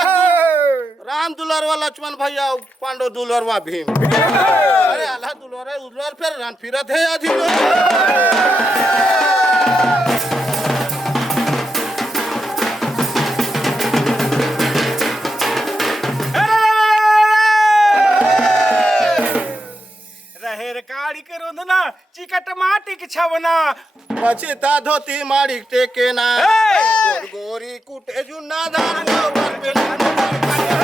राम दुलरवा लक्ष्मण भैया पांडव दुलरवा भीम। अरे आला दुलर उलर फिर रन फिरत है आधी रहेर काड़ी के रोंदना चिकट माटी के छवना बचिता धोती माड़ी टेके ना गोर गोरी कुटे जुन्ना दान गोबर पे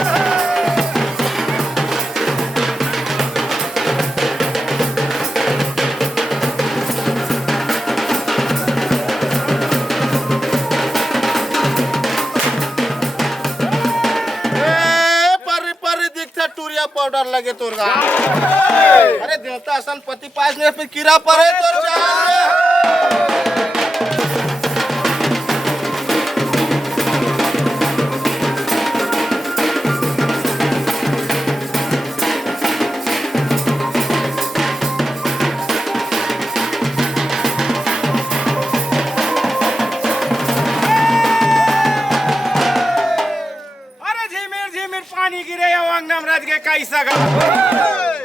पाउडर लगे तोर गा अरे देवता असन पति पास ने पे कीड़ा पड़े तोर जा कैसा गा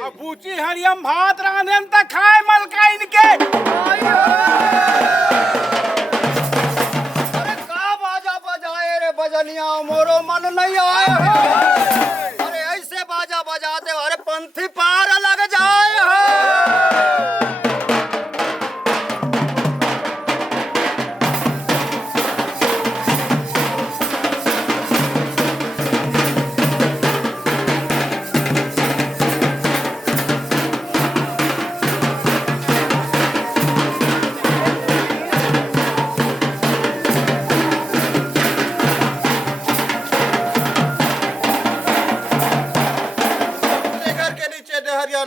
अब बूची हरियम भात रांधेन त खाए मलकाइन के अरे का बाजा बजाए रे बजनिया मोरो मन नहीं आए अरे ऐसे बाजा बजाते अरे पंथी पार लग जाए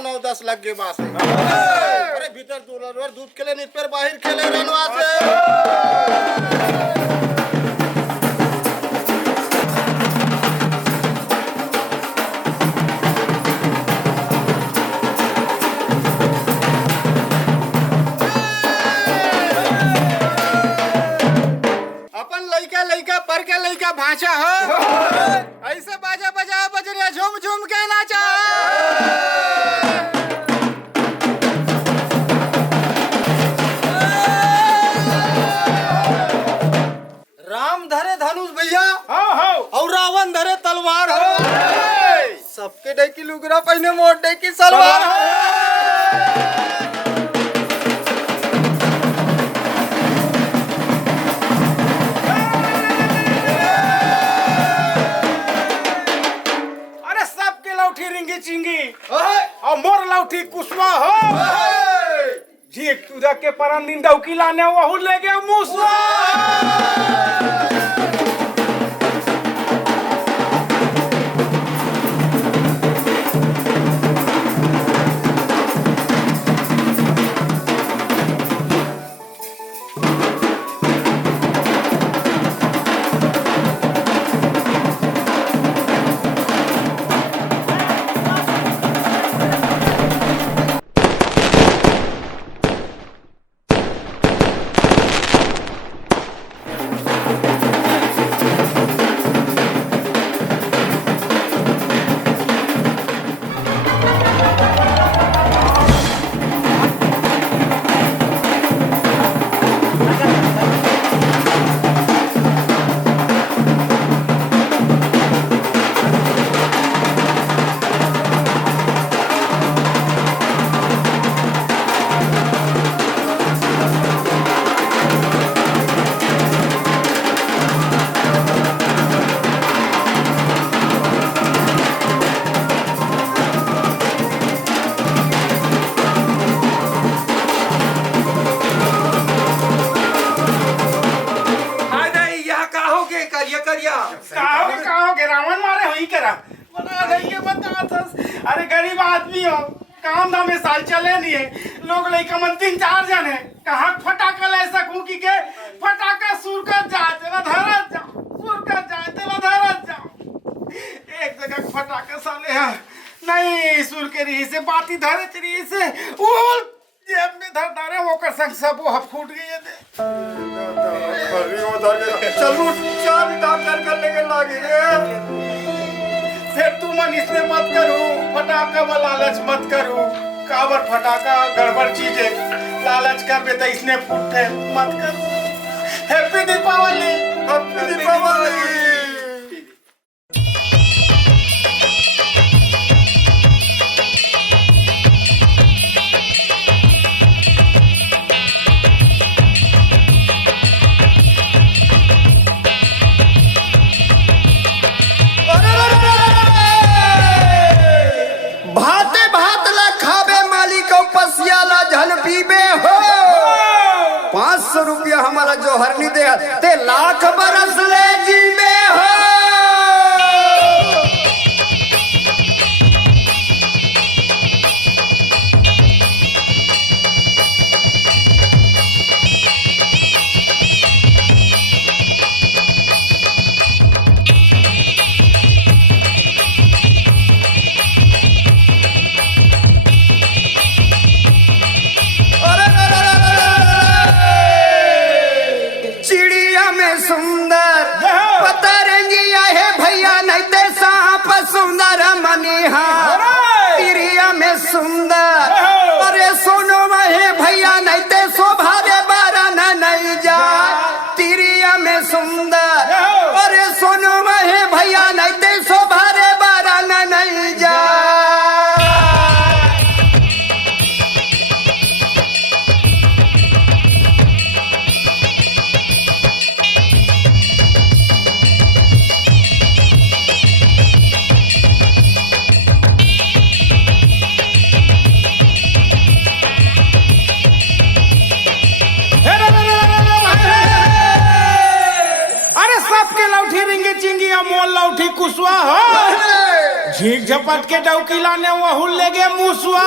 नौ 10 लग गए बास अरे भीतर दूध खेले नहीं पर बाहर खेले रनवा से अपन लइका लइका पर के लइका भाषा हो ऐसे बाजा बजा बजरिया झूम झूम के नाचा और रावण धरे तलवार हो सबके डे की लुगरा पहने मोट डे की सलवार हो अरे सबके लौठी रिंगी चिंगी और मोर लौठी कुसमा हो जी तुदा के परम दिन डौकी लाने वहु ले गया मूसा काम धामे साल चले नहीं है लोग लइका मन 3-4 जन है कहाँ फटाका ले सकूं कि के फटाका सुर कर जाए तेरा धरत जाओ सुर कर जाए तेरा धरत जाओ एक जगह फटाका साले है नहीं सुर के रही से बाती धरे रही से वो जेब में धर डारे वो कर संग सब वो फूट गई है चलो चार डॉक्टर कर लेके लागे फिर तू मन इसमें मत करू फटाका में लालच मत करू काबर फटाका गड़बड़ चीज है लालच कर बे तो इसने फूटे मत कर हैप्पी दीपावली हैप्पी दीपावली। भाते भात ला खाबे मालिक पसियाला झल पीबे हो 500 रुपया हमारा जो हरनी दे ते लाख बरस ले जीबे हो। चिड़िया में सुंदर पतरंगिया है भैया नहीं ते सांप सुंदर मनिहा चिड़िया में सुंदर अरे सोनो है भैया नहीं ते शोभा रे बारा नहीं जा चिड़िया में सुंदर अरे सोनो है भैया नहीं ते शोभा रे बारा नहीं जा। अरे सबके लौठी रिंगी चिंगी मोल लौठी कुसवा हो झीक झपट के डौकी लाने वहू ले गे मुसवा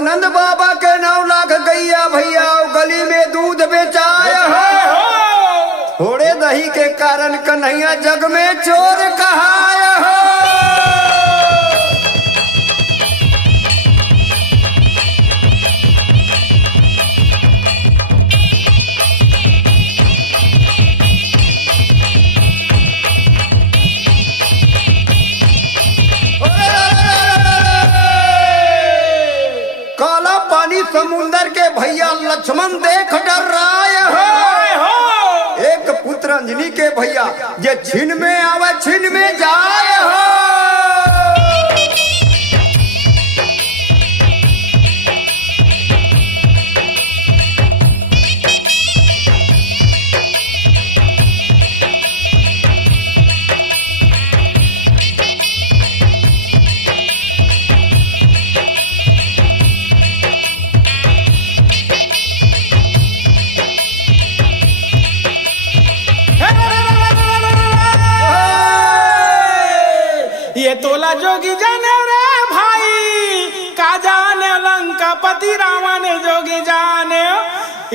नंद बाबा के 9 लाख गैया भैया गली में दूध बेचाया हो थोड़े दही के कारण कन्हैया जग में चोर कहाया हो। काला पानी समुंदर के भैया लक्ष्मण देख डर रहा हो एक पुत्र अंजनी के भैया जे छिन में आवे छिन में जाए हो। ये तोला जोगी जाने रे भाई का जाने लंका पति रावण जोगी जाने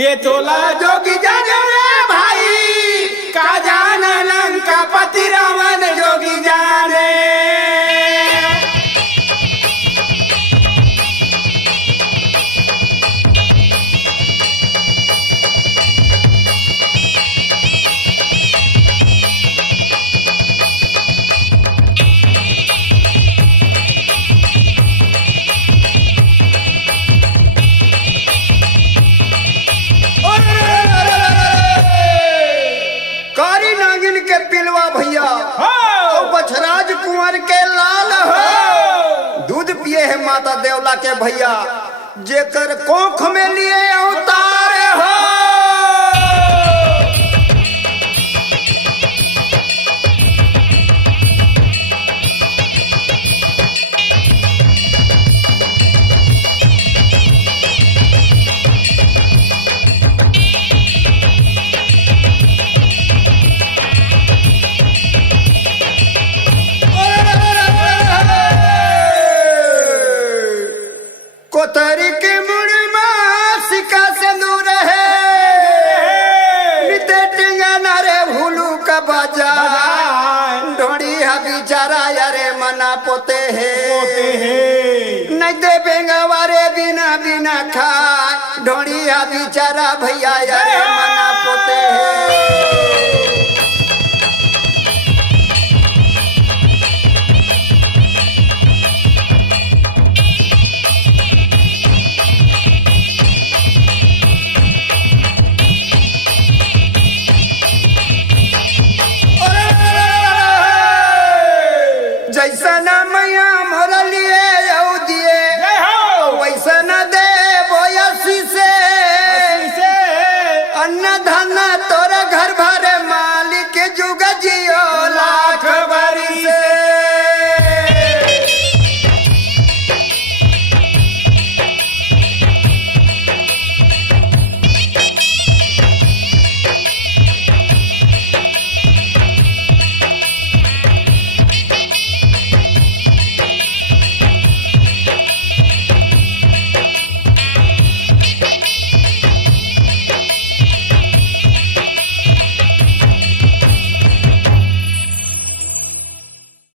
ये तोला जोगी जाने रे भाई का जाने लंका पति रावण जोगी जाने। कारी नागिन के पिलवा भैया कुंवर के लाल हो दूध पिए है माता देवला के भैया जेकर कोख में लिए अवतार हो कोतरी के मुड़ी में सिक्का से दूर है निते टिंगा नारे भूलू का बाजा ढोड़ी हा बिचारा यारे मना पोते है नहीं दे बेंगवारे बिना बिना खा ढोड़ी हा बिचारा भैया यारे मना पोते है जैसा ना मैया मोरा लिए